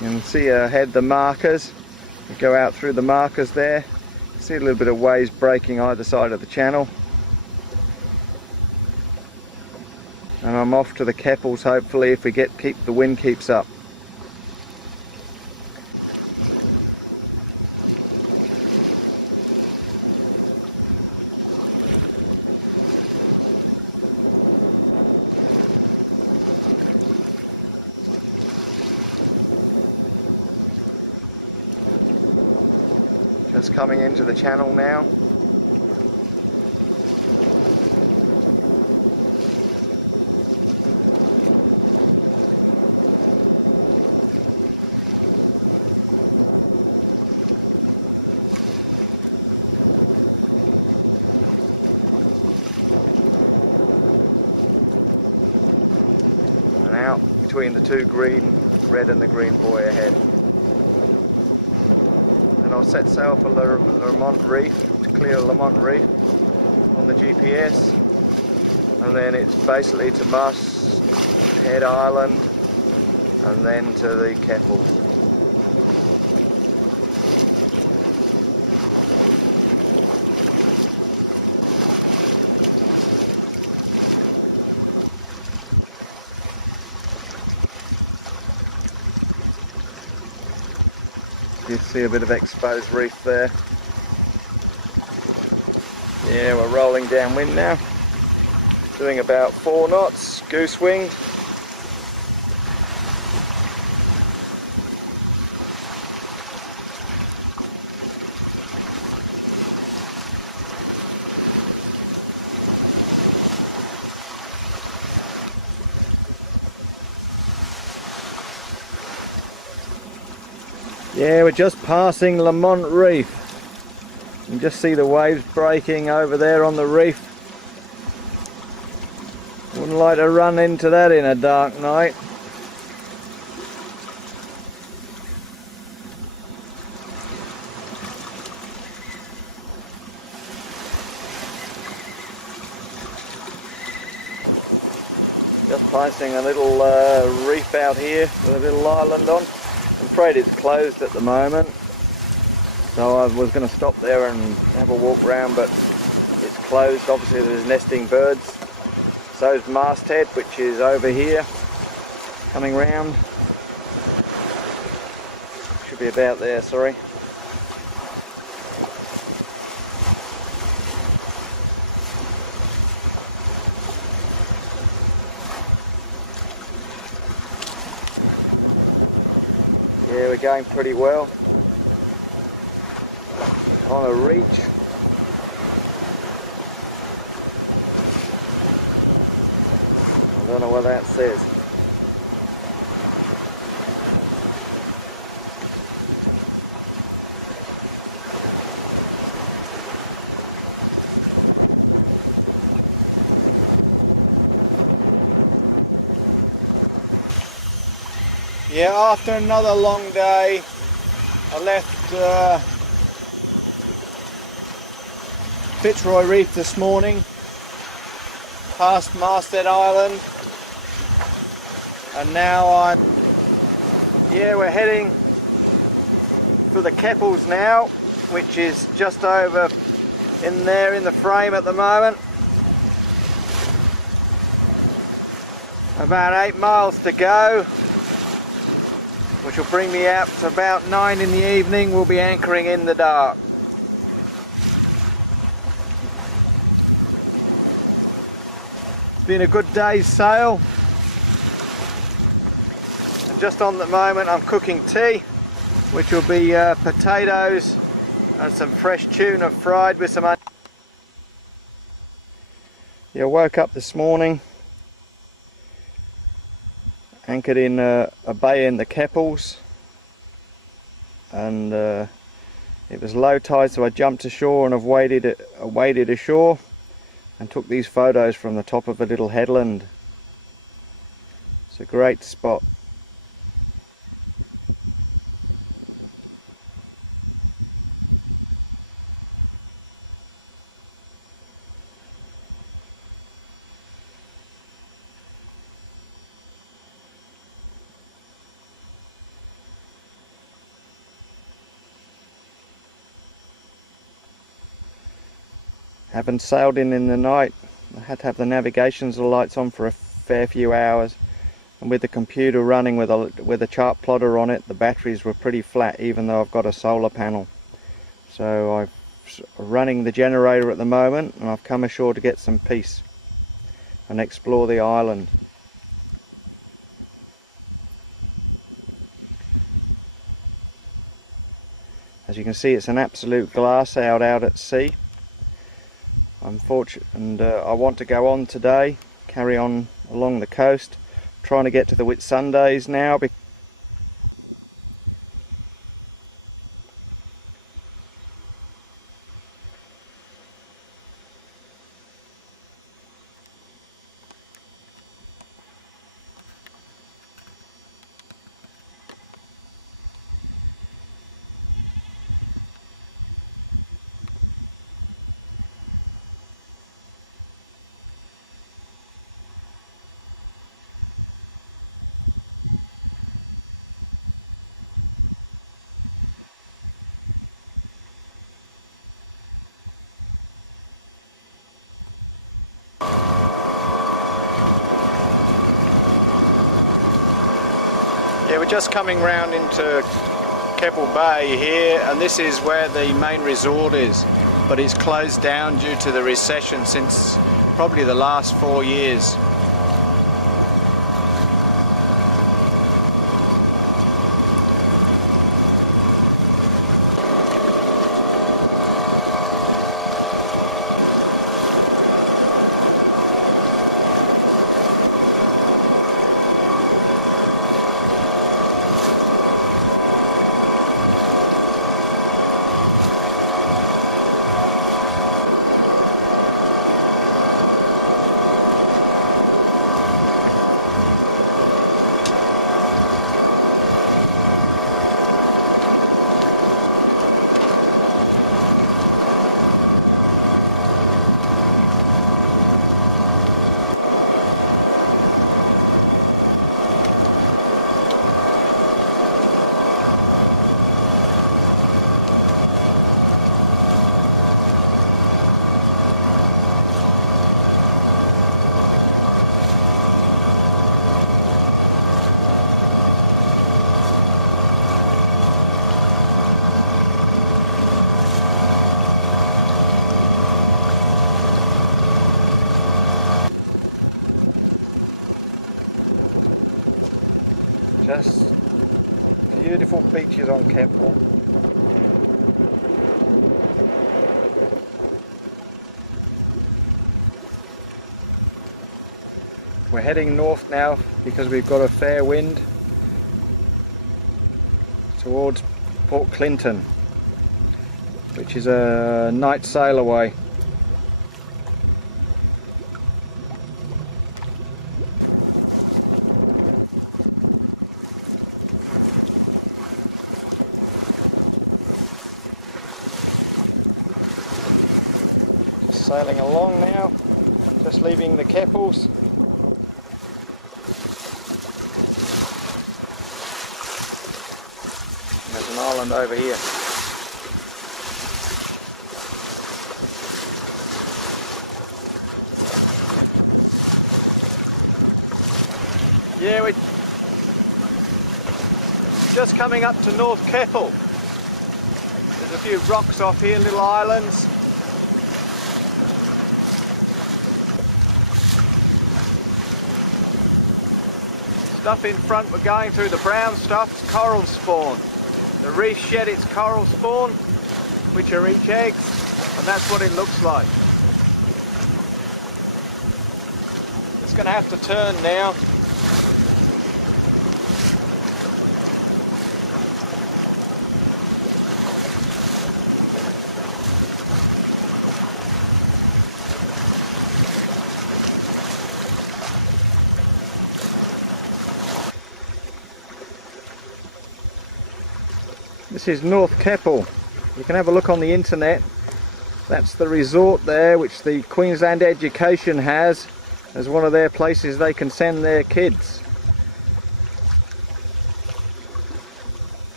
You can see ahead the markers. You go out through the markers there. See a little bit of waves breaking either side of the channel. And I'm off to the Keppels, hopefully, if we keep the wind keeps up. Just coming into the channel now. And out between the two red and the green buoy ahead. And I'll set sail for Lamont Reef, to clear Lamont Reef on the GPS, and then it's basically to Masthead Island and then to the Keppel. You see a bit of exposed reef there. Yeah, we're rolling downwind now. Doing about 4 knots, goose winged. Yeah, we're just passing Lamont Reef. You can just see the waves breaking over there on the reef. Wouldn't like to run into that in a dark night. Just placing a little reef out here with a little island on. I'm afraid it's closed at the moment, so I was going to stop there and have a walk round, but it's closed. Obviously there's nesting birds. So's Masthead, which is over here, coming round. Should be about there, sorry. Yeah, we're going pretty well on a reach. I don't know what that says. Yeah, after another long day, I left Fitroy Reef this morning, past Masthead Island, and now we're heading for the Keppels now, which is just over in there in the frame at the moment. About 8 miles to go, which will bring me out to about 9 in the evening. We'll be anchoring in the dark. It's been a good day's sail. And just on the moment I'm cooking tea, which will be potatoes and some fresh tuna fried with some onions. Yeah, I woke up this morning, anchored in a bay in the Keppels, and it was low tide, so I jumped ashore and I've waded ashore and took these photos from the top of a little headland. It's a great spot. Haven't sailed in the night. I had to have the navigations lights on for a fair few hours, and with the computer running with a chart plotter on it, the batteries were pretty flat even though I've got a solar panel. So I'm running the generator at the moment, and I've come ashore to get some peace and explore the island. As you can see, it's an absolute glass out at sea. I'm fortunate, and I want to go on today, carry on along the coast, trying to get to the Whitsundays now. Yeah, we're just coming round into Keppel Bay here, and this is where the main resort is, but it's closed down due to the recession since probably the last 4 years. Just beautiful beaches on Keppel. We're heading north now because we've got a fair wind towards Port Clinton, which is a night sail away. Sailing along now, just leaving the Keppels. There's an island over here. Yeah, we're just coming up to North Keppel. There's a few rocks off here, little islands. Stuff in front, we're going through the brown stuff, coral spawn. The reef shed its coral spawn, which are each egg, and that's what it looks like. It's going to have to turn now. This is North Keppel. You can have a look on the internet. That's the resort there, which the Queensland Education has as one of their places they can send their kids.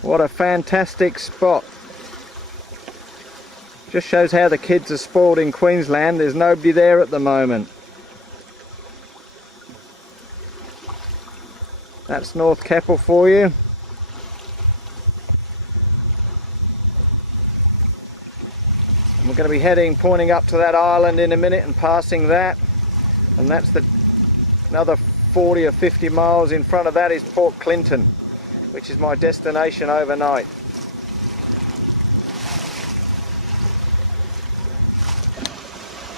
What a fantastic spot. Just shows how the kids are spoiled in Queensland. There's nobody there at the moment. That's North Keppel for you. We're going to be pointing up to that island in a minute and passing that. And that's another 40 or 50 miles in front of that is Port Clinton, which is my destination overnight.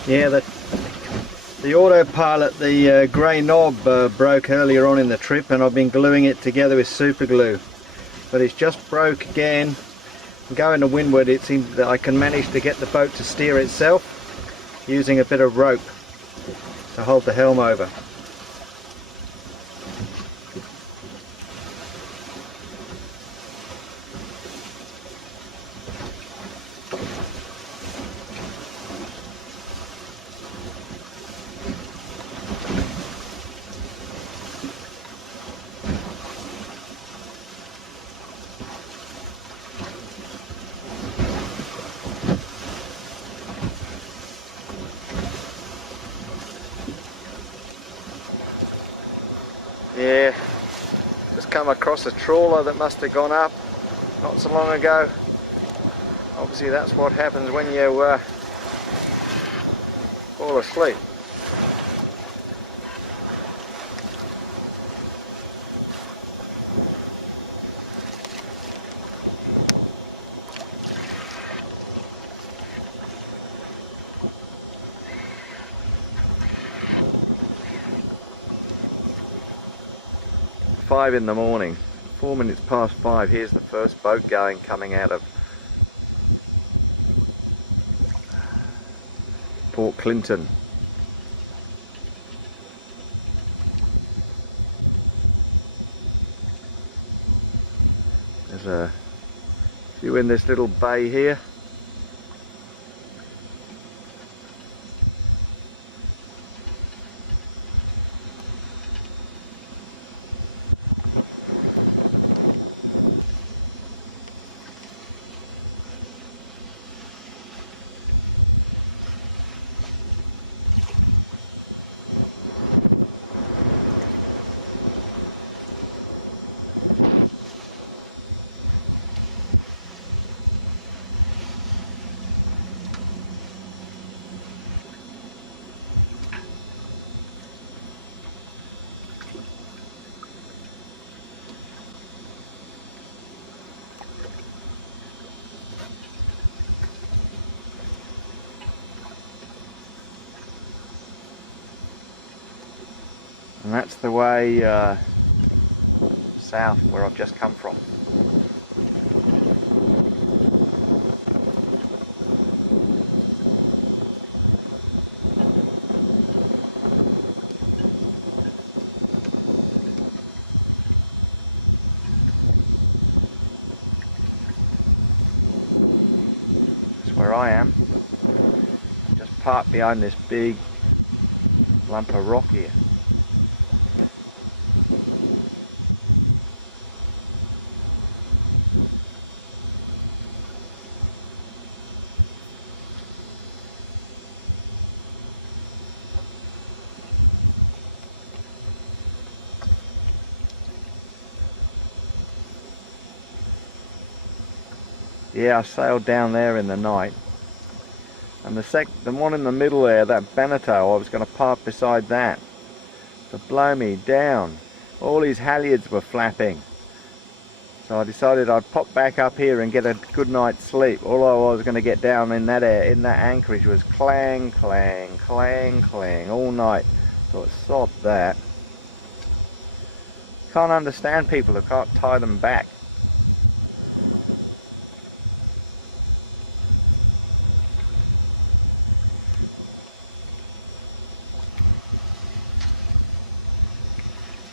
Yeah, the autopilot, the grey knob broke earlier on in the trip, and I've been gluing it together with super glue. But it's just broke again. Going to windward, it seems that I can manage to get the boat to steer itself using a bit of rope to hold the helm over. Yeah, just come across a trawler that must have gone up not so long ago. Obviously that's what happens when you fall asleep. Five in the morning, 4 minutes past 5. Here's the first boat going, coming out of Port Clinton. There's a few in this little bay here. And that's the way south where I've just come from. That's where I am. Just parked behind this big lump of rock here. Yeah, I sailed down there in the night, and the one in the middle there, that Beneteau, I was going to park beside that to blow me down. All these halyards were flapping, so I decided I'd pop back up here and get a good night's sleep. All I was going to get down in that anchorage was clang, clang, clang, clang all night. Thought, sod that. Can't understand people that can't tie them back.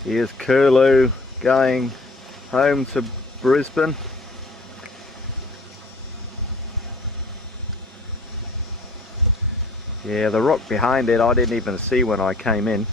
Here's Curlew going home to Brisbane. Yeah, the rock behind it I didn't even see when I came in.